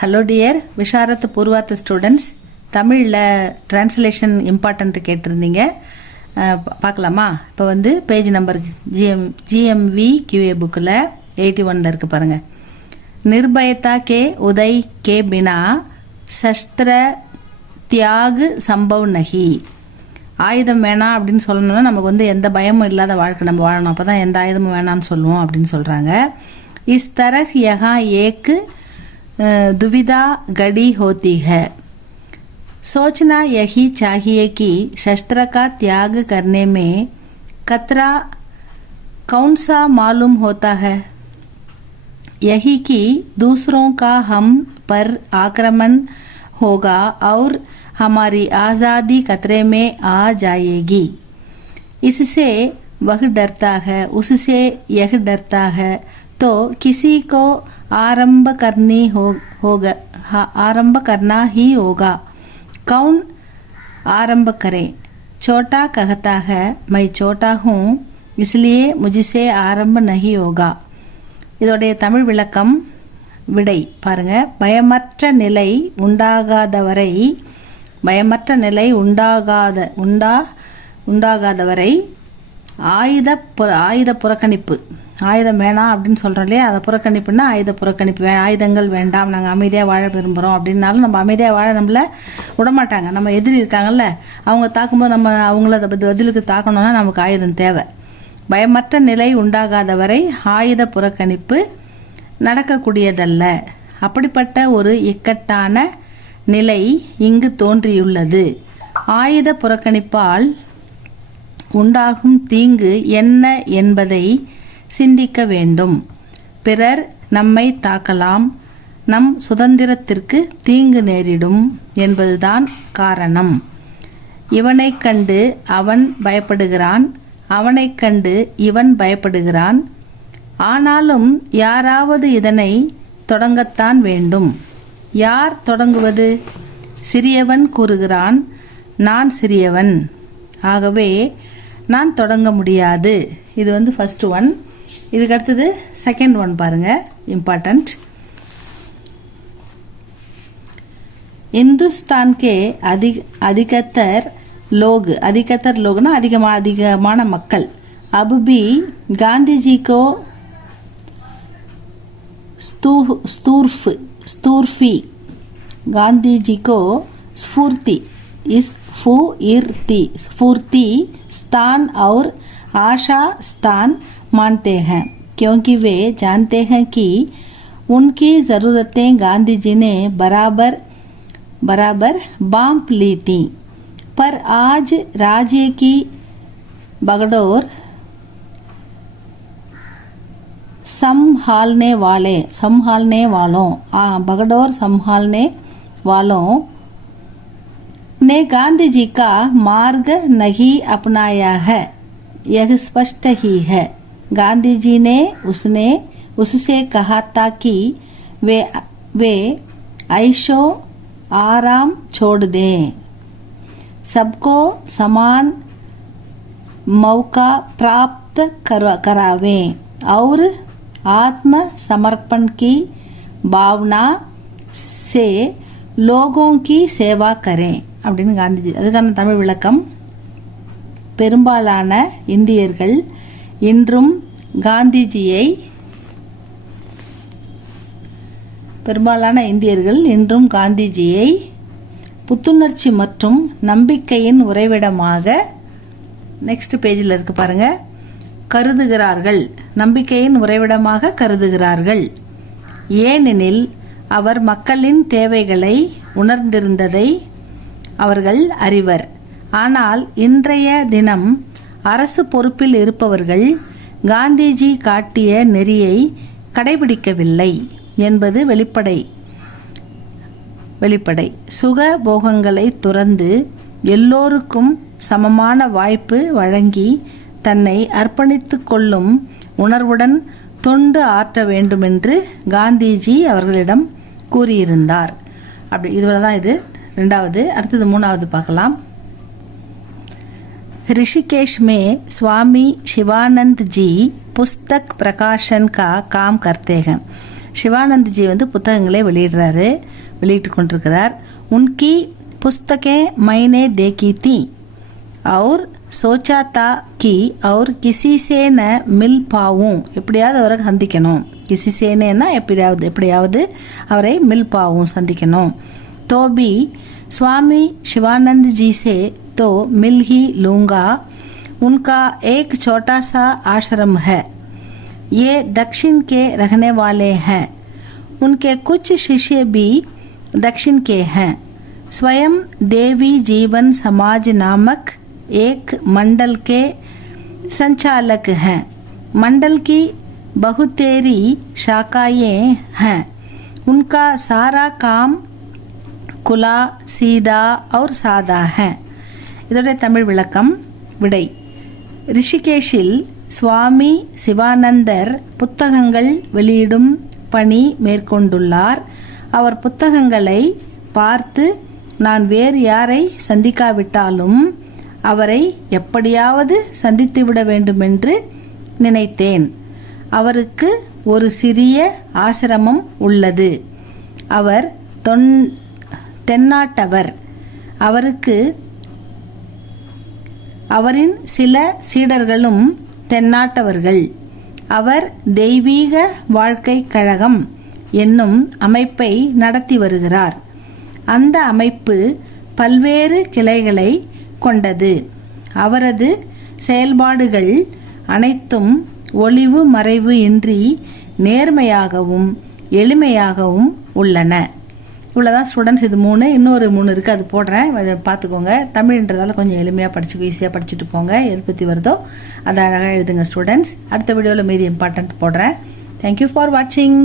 Hello dear Visharad பூர்வார்த்த students, தமிழில் translation important கேட்டிருந்தீங்க. பார்க்கலாமா? இப்போ வந்து பேஜ் நம்பர் ஜிஎம்வி கியூஏ புக்கில் 81 இருக்குது பாருங்கள். நிர்பயதா கே உதய் கே பினா சஸ்திர தியாகு சம்பவ் நஹி. ஆயுதம் வேணாம் அப்படின்னு சொல்லணும்னா நமக்கு வந்து எந்த பயமும் இல்லாத வாழ்க்கை நம்ம வாழணும், அப்போ தான் எந்த ஆயுதமும் வேணான்னு சொல்லுவோம் அப்படின்னு சொல்கிறாங்க. இஸ் தரஹ் யஹா ஏக் दुविधा गड़ी होती है. सोचना यही चाहिए कि शस्त्र का त्याग करने में खतरा कौन सा मालूम होता है. यही कि दूसरों का हम पर आक्रमण होगा और हमारी आज़ादी खतरे में आ जाएगी. इससे वह डरता है, उससे यह डरता है, तो किसी को आरंभ करना ही होगा. कौन आरंभ करे? छोटा कहता है मैं छोटा हूँ इसलिए मुझसे आरंभ नहीं होगा. இதோடைய தமிழ் விளக்கம் விடை பாருங்க. பயமற்ற நிலை உண்டாகாதவரை ஆயுத புறக்கணிப்பு, ஆயுதம் வேணாம் அப்படின்னு சொல்கிறோம் இல்லையா, அதை புறக்கணிப்புன்னா ஆயுத புறக்கணிப்பு, ஆயுதங்கள் வேண்டாம், நாங்கள் அமைதியாக வாழ விரும்புகிறோம் அப்படின்னாலும் நம்ம அமைதியாக வாழ நம்மளை விடமாட்டாங்க. நம்ம எதிரி இருக்காங்கல்ல, அவங்க தாக்கும்போது நம்ம அவங்கள பதிலுக்கு தாக்கணும்னா நமக்கு ஆயுதம் தேவை. பயமற்ற நிலை உண்டாகாதவரை ஆயுத புறக்கணிப்பு நடக்கக்கூடியதல்ல. அப்படிப்பட்ட ஒரு இக்கட்டான நிலை இங்கு தோன்றியுள்ளது. ஆயுத புறக்கணிப்பால் உண்டாகும் தீங்கு என்ன என்பதை சிந்திக்க வேண்டும். பிறர் நம்மை தாக்கலாம், நம் சுதந்திரத்திற்கு தீங்கு நேரிடும் என்பதுதான் காரணம். இவனைக் கண்டு அவன் பயப்படுகிறான், அவனைக் கண்டு இவன் பயப்படுகிறான். ஆனாலும் யாராவது இதனை தொடங்கத்தான் வேண்டும். யார் தொடங்குவது? சிறியவன் கூறுகிறான், நான் சிறியவன், ஆகவே நான் தொடங்க முடியாது. இது வந்து ஃபர்ஸ்ட் ஒன். இதுக்கு அடுத்தது செகண்ட் ஒன் பாருங்க, இம்பார்ட்டன்ட். இந்துஸ்தான் கே அதிகத்தர் லோக்னா அதிகமான மக்கள் अब भी गांधी जी को स्फूर्ति स्थान और आशा स्थान मानते हैं, क्योंकि वे जानते हैं कि उनकी ज़रूरतें गांधी जी ने बराबर बांप ली थी. पर आज राज्य की बगडोर संभालने वालों ने गांधी जी का मार्ग नहीं अपनाया है, यह स्पष्ट ही है. गांधी जी ने उससे कहा था कि वे ऐशो आराम छोड़ दें, सबको समान मौका प्राप्त करावें और आत्म समर्पण की भावना से लोगों की सेवा करें அப்படின்னு காந்திஜி. அதுக்கான தமிழ் விளக்கம்: பெரும்பாலான இந்தியர்கள் இன்றும் காந்திஜியை புத்துணர்ச்சி மற்றும் நம்பிக்கையின் உறைவிடமாக, நெக்ஸ்ட் பேஜில் இருக்கு பாருங்க, கருதுகிறார்கள். நம்பிக்கையின் உறைவிடமாக கருதுகிறார்கள். ஏனெனில் அவர் மக்களின் தேவைகளை உணர்ந்திருந்ததை அவர்கள் அறிவர். ஆனால் இன்றைய தினம் அரசு பொறுப்பில் இருப்பவர்கள் காந்திஜி காட்டிய நெறியை கடைபிடிக்கவில்லை என்பது வெளிப்படை. சுக போகங்களை துறந்து எல்லோருக்கும் சமமான வாய்ப்பு வழங்கி தன்னை அர்ப்பணித்து கொள்ளும் உணர்வுடன் தொண்டு ஆற்ற வேண்டுமென்று காந்திஜி அவர்களிடம் கூறியிருந்தார். அப்படி இதுவரை தான் இது ரெண்டாவது. அடுத்தது மூணாவது பார்க்கலாம். ऋषिकेश में स्वामी शिवानंद जी पुस्तक प्रकाशन का काम करते हैं. சிவானந்த் ஜி வந்து புத்தகங்களை வெளியிட்டு கொண்டிருக்கிறார். உன்கி புஸ்தகே மைனே தேக்கி தி और सोचा था कि और किसी से न मिल पाऊँ எப்படியாவது அவரை சந்திக்கணும். किसी से ना எப்படியாவது அவரை मिल पाऊँ சந்திக்கணும். तो भी स्वामी शिवानंद जी से तो मिल ही लूँगा. उनका एक छोटा सा आश्रम है. ये दक्षिण के रहने वाले हैं. उनके कुछ शिष्य भी दक्षिण के हैं. स्वयं देवी जीवन समाज नामक एक मंडल के संचालक हैं. मंडल की बहुतेरी शाखाएं हैं. उनका सारा काम खुला सीधा और सादा है. இதோட தமிழ் விளக்கம் விடை. ரிஷிகேஷில் சுவாமி சிவானந்தர் புத்தகங்கள் வெளியிடும் பணி மேற்கொண்டுள்ளார். அவர் புத்தகங்களை பார்த்து நான் வேறு யாரை சந்திக்காவிட்டாலும் அவரை எப்படியாவது சந்தித்துவிட வேண்டுமென்று நினைத்தேன். அவருக்கு ஒரு சிறிய ஆசிரமம் உள்ளது. அவர் தென்னாட்டவர். அவருக்கு அவரின் சில சீடர்களும் தென்னாட்டவர்கள். அவர் தெய்வீக வாழ்க்கை கழகம் என்னும் அமைப்பை நடத்தி வருகிறார். அந்த அமைப்பு பல்வேறு கிளைகளை கொண்டது. அவரது செயல்பாடுகள் அனைத்தும் ஒளிவு மறைவு இன்றி நேர்மையாகவும் எளிமையாகவும் உள்ளன. இவ்வளோதான் ஸ்டூடெண்ட்ஸ். இது 3, இன்னொரு 3 இருக்குது, அது போடுறேன், அதை பார்த்துக்கோங்க. தமிழ்ன்றதால கொஞ்சம் எளிமையாக ஈஸியாக படிச்சுட்டு போங்க. எது பற்றி வருதோ அதை அழகாக எழுதுங்க ஸ்டூடெண்ட்ஸ். அடுத்த வீடியோவில் மீதி இம்பார்ட்டன்ட் போடுறேன். தேங்க்யூ ஃபார் வாட்சிங்.